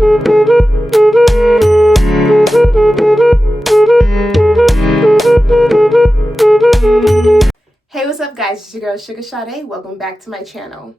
Hey, what's up guys, it's your girl Sugar Sade. Welcome back to my channel.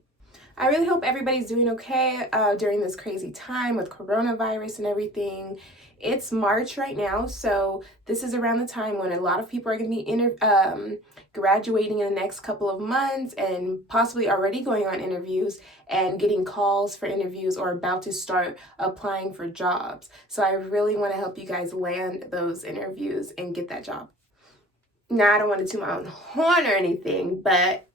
I really hope everybody's doing okay during this crazy time with coronavirus and everything. It's March right now, so this is around the time when a lot of people are going to be graduating in the next couple of months and possibly already going on interviews and getting calls for interviews or about to start applying for jobs. So I really want to help you guys land those interviews and get that job. Now, I don't want to toot my own horn or anything, but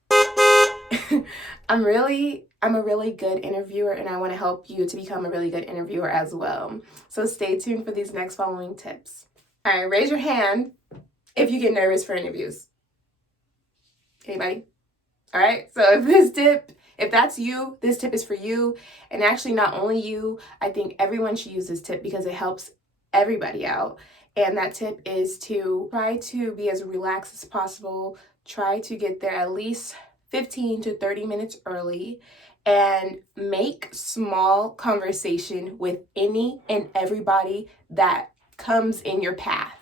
I'm a really good interviewer, and I want to help you to become a really good interviewer as well. So stay tuned for these next following tips. All right, raise your hand if you get nervous for interviews. Anybody? All right, so if that's you, this tip is for you. And actually, not only you, I think everyone should use this tip because it helps everybody out. And that tip is to try to be as relaxed as possible. Try to get there at least 15 to 30 minutes early and make small conversation with any and everybody that comes in your path.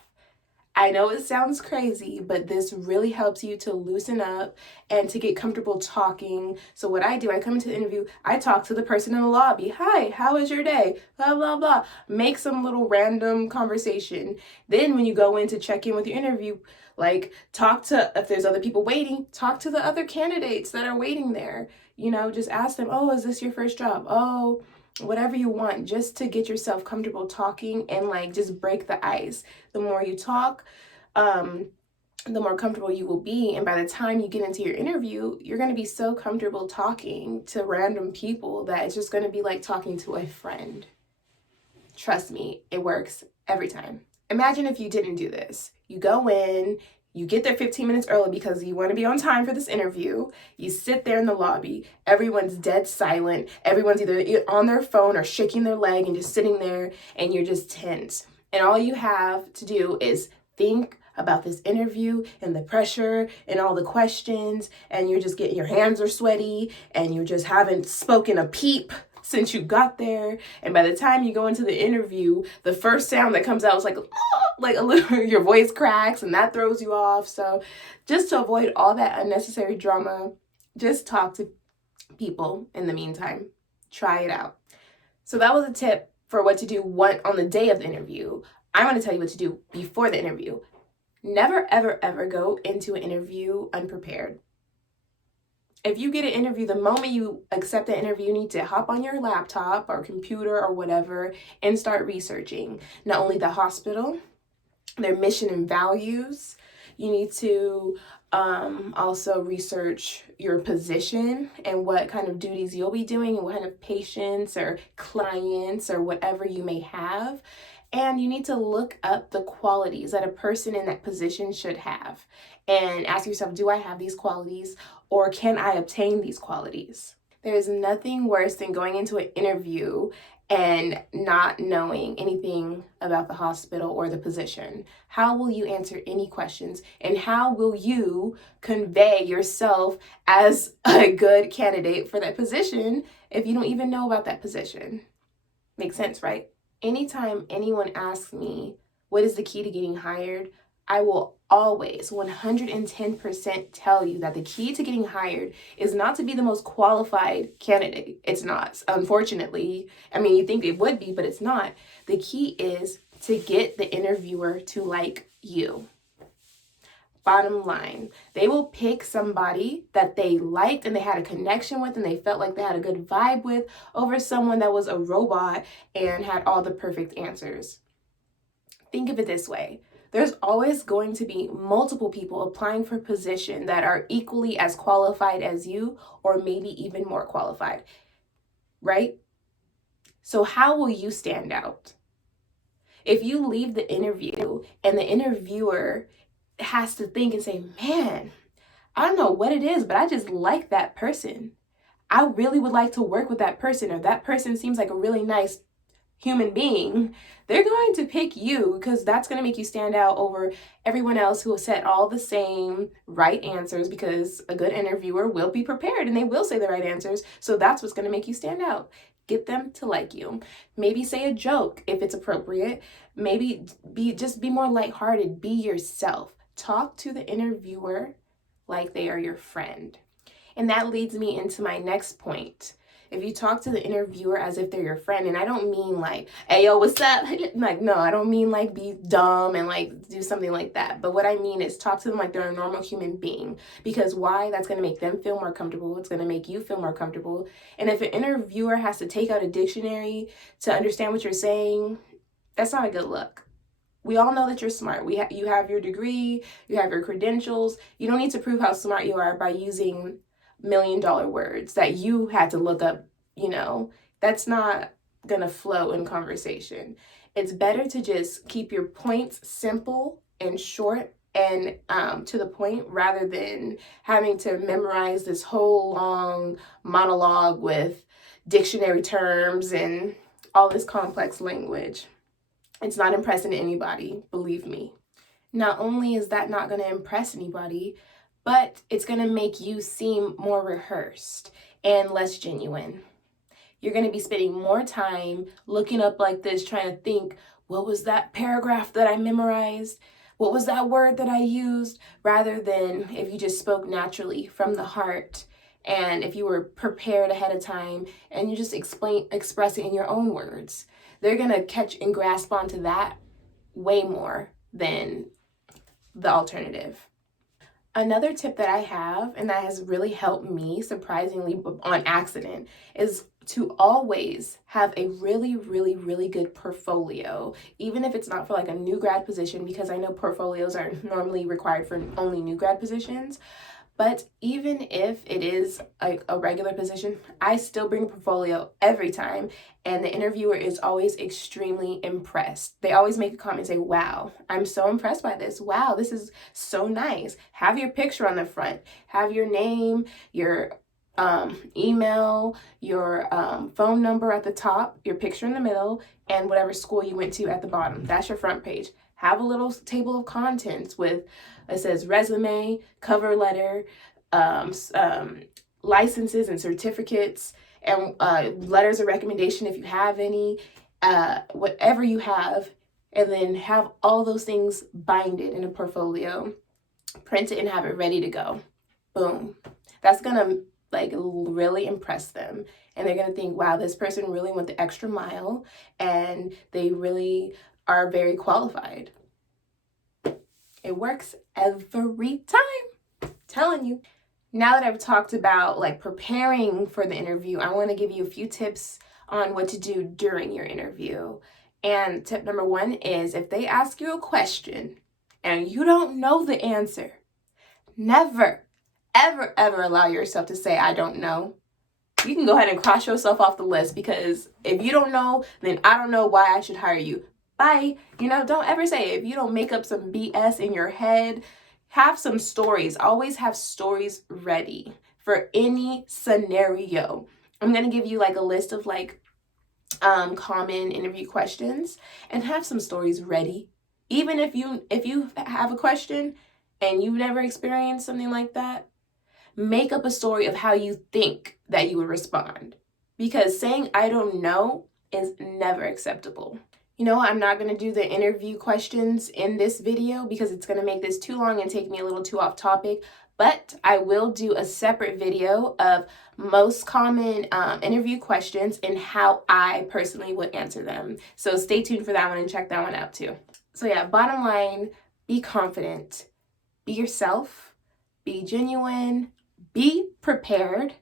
I know it sounds crazy, but this really helps you to loosen up and to get comfortable talking. So what I do, I come into the interview, I talk to the person in the lobby. Hi, how was your day? Blah, blah, blah. Make some little random conversation. Then when you go in to check in with your interview, like talk to, if there's other people waiting, talk to the other candidates that are waiting there. You know, just ask them, oh, is this your first job? Oh, whatever you want, just to get yourself comfortable talking and like just break the ice. The more you talk, the more comfortable you will be. And by the time you get into your interview, you're going to be so comfortable talking to random people that it's just going to be like talking to a friend. Trust me, it works every time. Imagine if you didn't do this. You go in, you get there 15 minutes early because you want to be on time for this interview. You sit there in the lobby. Everyone's dead silent. Everyone's either on their phone or shaking their leg and just sitting there, and you're just tense. And all you have to do is think about this interview and the pressure and all the questions, and you're just getting, your hands are sweaty and you just haven't spoken a peep since you got there. And by the time you go into the interview, the first sound that comes out is like, oh, like a little, your voice cracks and that throws you off. So just to avoid all that unnecessary drama, just talk to people in the meantime. Try it out. So that was a tip for what to do on the day of the interview. I want to tell you what to do before the interview. Never, ever, ever go into an interview unprepared. If you get an interview, the moment you accept the interview, you need to hop on your laptop or computer or whatever and start researching not only the hospital, their mission and values. You need to also research your position and what kind of duties you'll be doing and what kind of patients or clients or whatever you may have. And you need to look up the qualities that a person in that position should have and ask yourself, do I have these qualities or can I obtain these qualities? There is nothing worse than going into an interview and not knowing anything about the hospital or the position. How will you answer any questions? And how will you convey yourself as a good candidate for that position if you don't even know about that position? Makes sense, right? Anytime anyone asks me, what is the key to getting hired? I will always 110% tell you that the key to getting hired is not to be the most qualified candidate. It's not, unfortunately. I mean, you think it would be, but it's not. The key is to get the interviewer to like you. Bottom line, they will pick somebody that they liked and they had a connection with and they felt like they had a good vibe with over someone that was a robot and had all the perfect answers. Think of it this way. There's always going to be multiple people applying for a position that are equally as qualified as you or maybe even more qualified, right? So how will you stand out? If you leave the interview and the interviewer has to think and say, man, I don't know what it is, but I just like that person. I really would like to work with that person, or that person seems like a really nice human being. They're going to pick you because that's going to make you stand out over everyone else who has said all the same right answers, because a good interviewer will be prepared and they will say the right answers. So that's what's going to make you stand out. Get them to like you. Maybe say a joke if it's appropriate. Maybe be more lighthearted. Be yourself. Talk to the interviewer like they are your friend. And that leads me into my next point. If you talk to the interviewer as if they're your friend, and I don't mean like, hey, yo, what's up? Like, no, I don't mean like be dumb and like do something like that. But what I mean is talk to them like they're a normal human being. Because why? That's going to make them feel more comfortable. It's going to make you feel more comfortable. And if an interviewer has to take out a dictionary to understand what you're saying, that's not a good look. We all know that you're smart. You have your degree, you have your credentials. You don't need to prove how smart you are by using $1,000,000 words that you had to look up. That's not gonna flow in conversation. It's better to just keep your points simple and short and to the point, rather than having to memorize this whole long monologue with dictionary terms and all this complex language. It's not impressing anybody, believe me. Not only is that not going to impress anybody, but it's going to make you seem more rehearsed and less genuine. You're going to be spending more time looking up like this, trying to think, what was that paragraph that I memorized? What was that word that I used? Rather than if you just spoke naturally from the heart, and if you were prepared ahead of time and you just express it in your own words. They're going to catch and grasp onto that way more than the alternative. Another tip that I have, and that has really helped me, surprisingly on accident, is to always have a really, really, really good portfolio, even if it's not for like a new grad position, because I know portfolios are normally required for only new grad positions. But even if it is a regular position, I still bring a portfolio every time, and the interviewer is always extremely impressed. They always make a comment and say, wow, I'm so impressed by this. Wow, this is so nice. Have your picture on the front. Have your name, your email, your phone number at the top, your picture in the middle, and whatever school you went to at the bottom. That's your front page. Have a little table of contents with, it says resume, cover letter, licenses and certificates, and letters of recommendation if you have any, whatever you have, and then have all those things binded in a portfolio, print it and have it ready to go. Boom. That's gonna really impress them, and they're gonna think, wow, this person really went the extra mile and they really are very qualified. It works every time, I'm telling you. Now that I've talked about preparing for the interview, I want to give you a few tips on what to do during your interview. And tip number 1 is, if they ask you a question and you don't know the answer, never, ever, ever allow yourself to say, I don't know. You can go ahead and cross yourself off the list, because if you don't know, then I don't know why I should hire you. Bye. Don't ever say it. If you don't make up some BS in your head, have some stories. Always have stories ready for any scenario. I'm going to give you a list of common interview questions, and have some stories ready. Even if you have a question and you've never experienced something like that, make up a story of how you think that you would respond, because saying I don't know is never acceptable. I'm not going to do the interview questions in this video because it's going to make this too long and take me a little too off topic, but I will do a separate video of most common interview questions and how I personally would answer them. So stay tuned for that one and check that one out too. So yeah, bottom line, be confident, be yourself, be genuine, be prepared.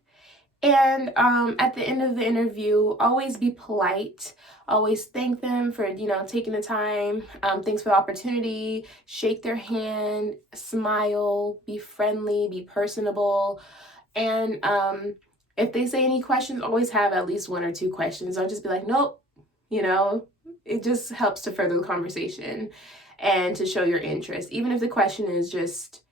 And at the end of the interview, always be polite. Always thank them for, taking the time. Thanks for the opportunity. Shake their hand, smile, be friendly, be personable. And if they say any questions, always have at least 1 or 2 questions. Don't just be like, nope. It just helps to further the conversation and to show your interest. Even if the question is just,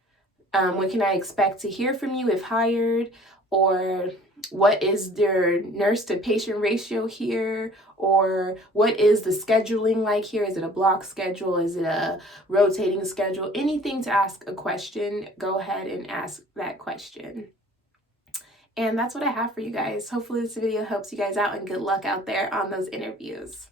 when can I expect to hear from you if hired? Or what is their nurse to patient ratio here? Or what is the scheduling like here? Is it a block schedule? Is it a rotating schedule? Anything to ask a question, go ahead and ask that question. And that's what I have for you guys. Hopefully this video helps you guys out, and good luck out there on those interviews.